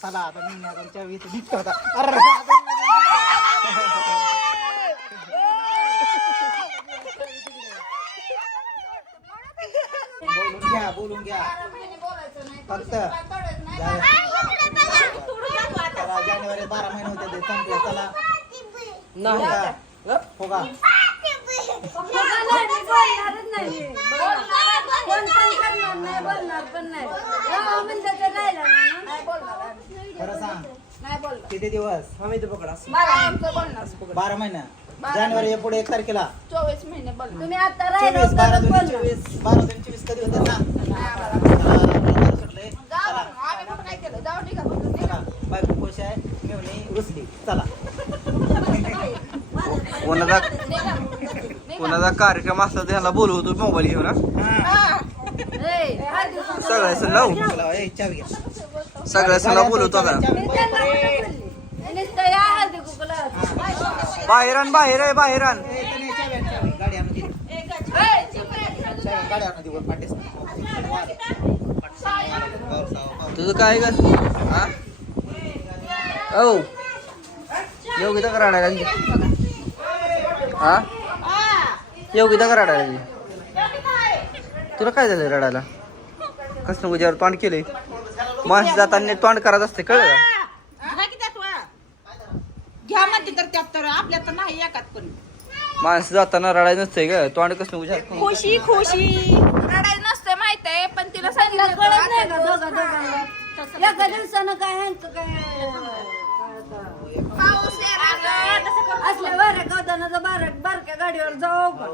चला आता मी चावी इथं निघतो आता. अरे बोलून घ्या बोलून घ्या. फक्त चला जानेवारी बारा महिने होते ते संपले. चला. नाही. हो का खरं सांग. किती दिवस? आम्ही ते पकडा बारा महिना. जानेवारी पुढे एक तारखेला. चोवीस महिने बोल तुम्ही आता राहिलो चोवीस बारा दोन. चोवीस बारा दोन चोवीस कधी होते ना? चला, रविवार सुटले. जाऊ चला. आम्ही कुठं काय केलं? जाऊ निघा फक्त. निघा. चला. बायको खुश आहे मेवणी रुसली. चला. कोणाचा निघा. कोणाचा कोणाचा कार्यक्रम असला त्याला ह्याला बोलवतो मोबाईल घेऊन सगळ्या लावू. सगळ्या सल्ला बोलवतो आता. बाहेर आण बाहेर आहे बाहेर आण. तुझं काय का हो? योग्य तर करायला हा? योगिता का रडायला तुला काय झालं रडायला? कसं उद्यावर तोंड केलंय? माणसं जाताना तोंड करत असते कळलं? का? घ्या म्हणते तर त्यात तर आपल्यात तर नाही एकात पण. माणसं जाताना रडायला नसतंय ग. तोंड कसं उद्या खुशी खुशी. रडायला नसते माहीत आहे पण तिला तिला सांगितलं कळत नाही का होतं, दोघं दोघांना? एका दिवसानं काय ह्यांचं काय? काय पाऊस येणार असल्या बारा गवताना बारा बारक्या गाडीवर जाऊ का?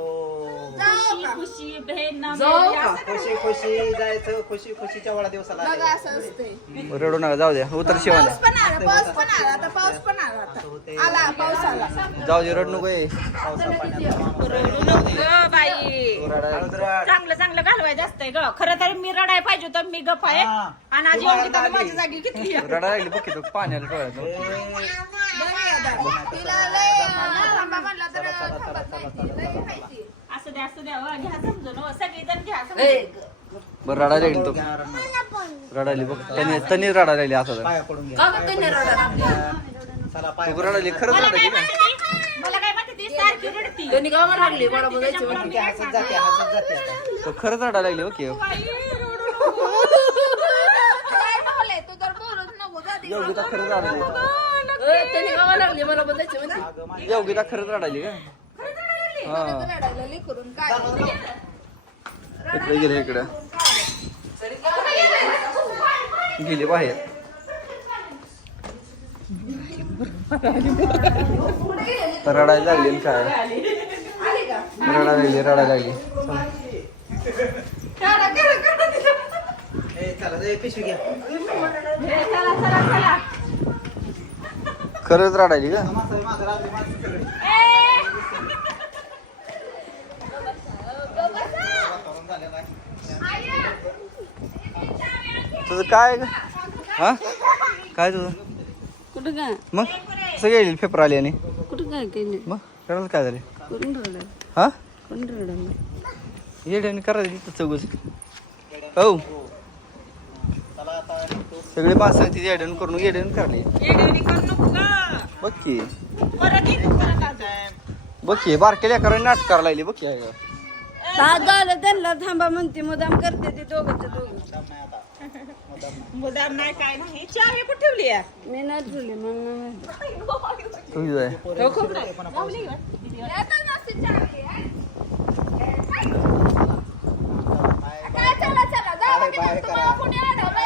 खुशी खुशी बहीण ना जाऊ मेली. का? खुशी खुशी जायचं खुशी खुशीच्या वाढदिवसाला बघा असं असते रडू नका जाऊ द्या. उतर शिवाला. पाऊस पण आला पाऊस पण आला आता पाऊस पण आला आता. आला पाऊस आला. जाऊ दे रड नको ये पावसा पाण्याचा माणूस ग बाई. तू रडायला रड. चांगलं चांगलं घालवायचं असतंय ग. खरं तर मी रडाय पाहिजे तर मी गप आहे. हा. आणि आज तू योगी रडायला माझी आली. जागी घेतली. रडायला लागली बघ की तू पाण्याला तिला लय थांबा म्हणलं तर थांबत नाही ती. लय माहिती असं द्या असं द्या वा, घ्या समजून हो, सगळेजण घ्या समजून. बरं रडायला लागली तो. रडायली बघ त्याने त्याने रडायला असं पाया पडून घ्या रडायला? चला पाया तू रडायली खरंच रडायली का मला काय म्हणते ती सारखी रडती त्यांनी गावाला लागली बडा बोलायची पडून घ्या. हसत जाते हसत जाते आता. तो खरंच रडायला लागली ओके काय बोलले तू तर बोलूच नको जा तिकडं. योगिता खरंच रडायली त्यांनी लागली मला योगिता खरंच रडायली का? हा रडायला. काय इकडे गेले इकडे. गेली बाहेर. रडायला लागली ना काय? रडायला लागली रडायला लागली. ए, चला पिशवी घ्या. आहे, माझं रात्री सगळी. वातावरण झालेलं आहे. तुझं काय ग? हा? काय तुझं? कुठं काय मग? कसं गेली पेपर आली आणि. कुठं काय केलं मग? रडायला काय झाले? करून रडलं? हा? कोण रडलं? येड्याने करायचं तिथं चौघच हो. सगळे तिथे येड्यानं करून नको ग. बघ की. बघ की बारकेल्या कारण नाटक करायला लागली बघ की आहे का. सात झालं त्यांना थांबा म्हणते मुदाम करते ते दोघंच दोघं. मुदाम नाही काय नाही चावी कुठे ठेवली आहे? मी नाही ठेवली माहिती. तुझी पोरं फिरते पण पाऊस. येतच नसते चहा. बाय, काय चला तुम्हाला करा.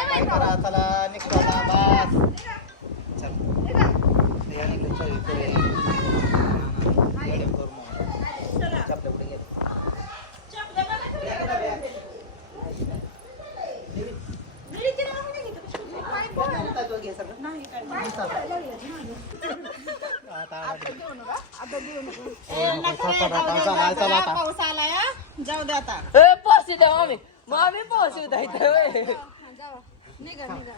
माहिती करा, चला निघतो आता, बस. चल. या निघलं, करू मग. पुढे गेलं. पाऊस आलाय. जाऊ दे आता. पोहोचू इथं. निघा निघा.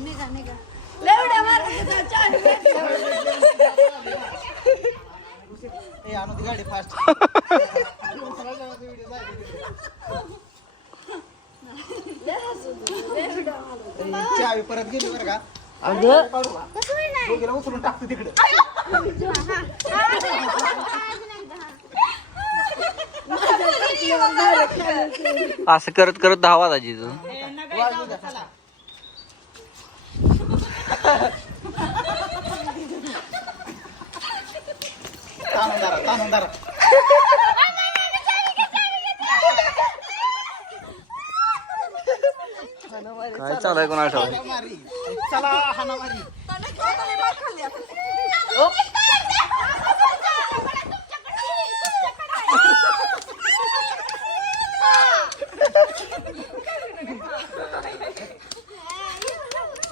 निघा निघा आणू ती गाडी फास्ट चावी परत गेली बरं का अगं उचलून टाकतो तिकडे असं करत करत दहा वाजायची तू काय चालू आहे कोणाला. चला हाणामारी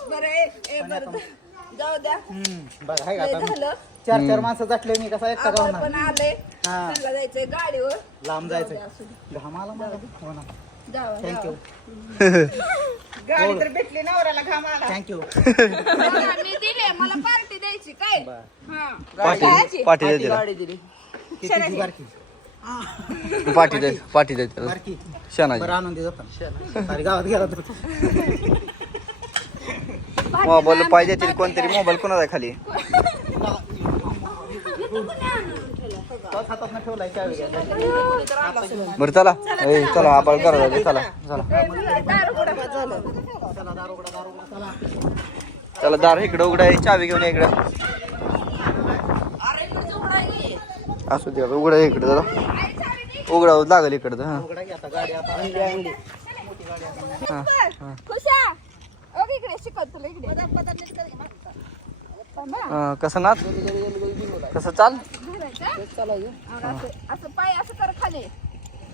बरं ए, ए, बरं जाऊ द्या हम्म, बघा हाय का लय आता झालं चार चार माणसं जाटले मी कसा एकटा जाऊन पण आलंय. हा. त्यांना जायचंय गाडीवर. लांब जायचंय. घाम आला मला. हो ना. जावा थँक्यू गाडी तर भेटली नवऱ्याला घाम आला. थँक्यू मी दिले मला पार्टी द्यायची काय? हा. पाठी पाठी दे तिला किती बारकी. पाठी दे पाठी दे तिला बारकी. शनाची बरं आनंदी जातो अरे गावात गेला तर मोबाईल पाहिजे तरी कोणतरी मोबाईल कोणाचा आहे खाली? हातात ठेवलाय चावी बरं चला. ए, चला आपण करा चला चला. चला दार इकडं उघडा चावी घेऊन इकडं. असू दे उघडा इकडं जरा. उघडा लागल इकडं हा. उघडा की आता गाडी आता हा, हा. कसं नाच? कसं चाल? असं असं पाय असं कर खाली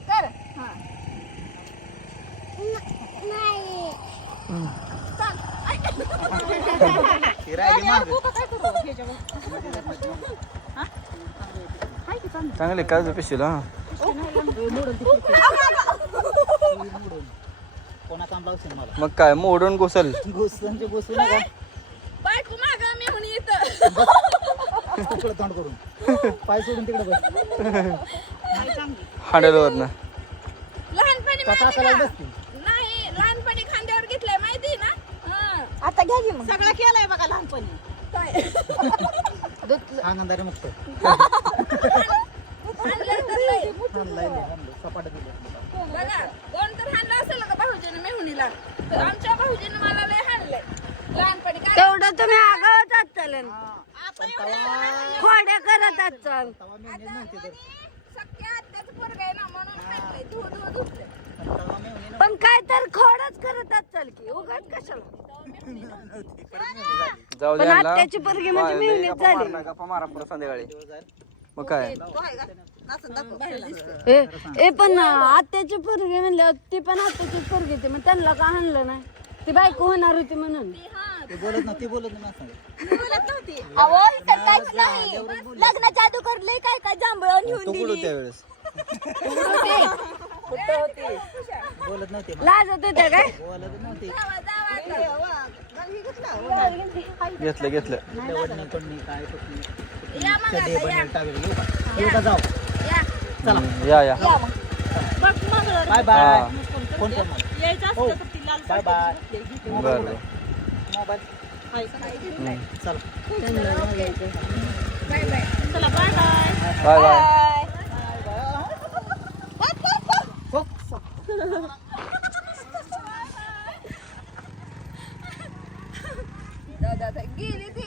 कर हा ही. चांगले काय पिशील हा. कोणा काम लावशील मला? मग काय मोडून घुसल. घुसलंचे घुसू नका. बायको माग मी म्हणून येतं तिकडे तोंड करून. पाय सोडून तिकडे बस. हांडेलवरनं लहानपणी काकाला? बसती. नाही लहानपणी खांद्यावर घेतलंय माहिती ना? हा. आता घ्या की मग. सगळं केलंय बघा लहानपणी. काय? आनंदारी मुक्त. हाणलंय तर लय. आणलंय. लय, आणलंय. सपाट दिलं बघा कोण तर हाणलं असेल का भाऊजीने मेहुणीला? तर आमच्या भाऊजीने मला लय तेवढं तुम्ही आगावत चालेल खोड्या करत नव्हती. पण काय तर खोडच करत चाल की उगाच कशाला? जाऊ पण द्या आत्याची पोरगी म्हणजे मेहनीत झाली. गप्पा मारा पुढं संध्याकाळी. मग काय? ए ए पण आत्याची पोरगी म्हणलं ती पण आत्याची पोरगी ती मग त्यांना का आणलं नाही? ती बायको होणार होती म्हणून. ते बोलत नव्हती बोलत नाही अहो इथं काहीच नाही लग्नाच्या अगोदर करलंय काय काय जांभळ नेऊन तू कुठं त्यावेळेस बोलत नव्हती लाजत होत्या काय? बोलत नव्हती. घेतलं घेतलं. काय कुठली या या. बनेल टावेल येऊ का? येऊ का जाऊ? या. हम्म, या या. Bye bye. हा. फोन कर मला. हो. बाय बाय बरं मोबाईल. चला बाय बाय बाय बाय